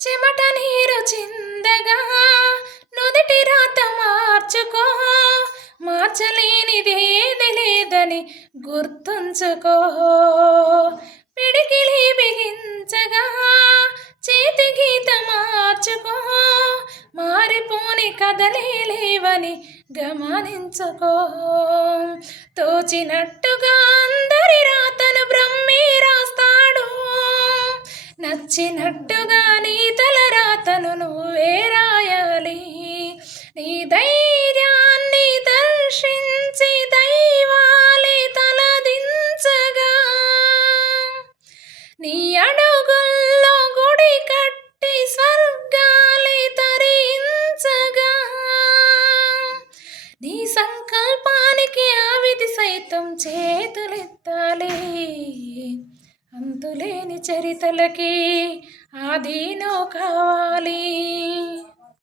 చెమట నీరు చిందగా నుదిటి రాత మార్చుకో, మార్చలేనిదేది లేదని గుర్తుంచుకో. పిడికిలి బిగించగా చేతి గీత మార్చుకో, మారిపోని కథలే లేవని గమనించుకో. తోచినట్టుగా అందరి రాతను బ్రహ్మే రాస్తాడు, నచ్చినట్టుగా నీ తల రాతను నువ్వే రాయాలి. నీ ధైర్యాన్ని దర్శించి దైవాలే తలదించగా, నీ అడుగుల్లో గుడి కట్టి స్వర్గాలే తరించగా, నీ సంకల్పానికి ఆ విధి సైతం చేతులెత్తాలి. అంతులేని చరితలకి ఆదీనో కావాలి.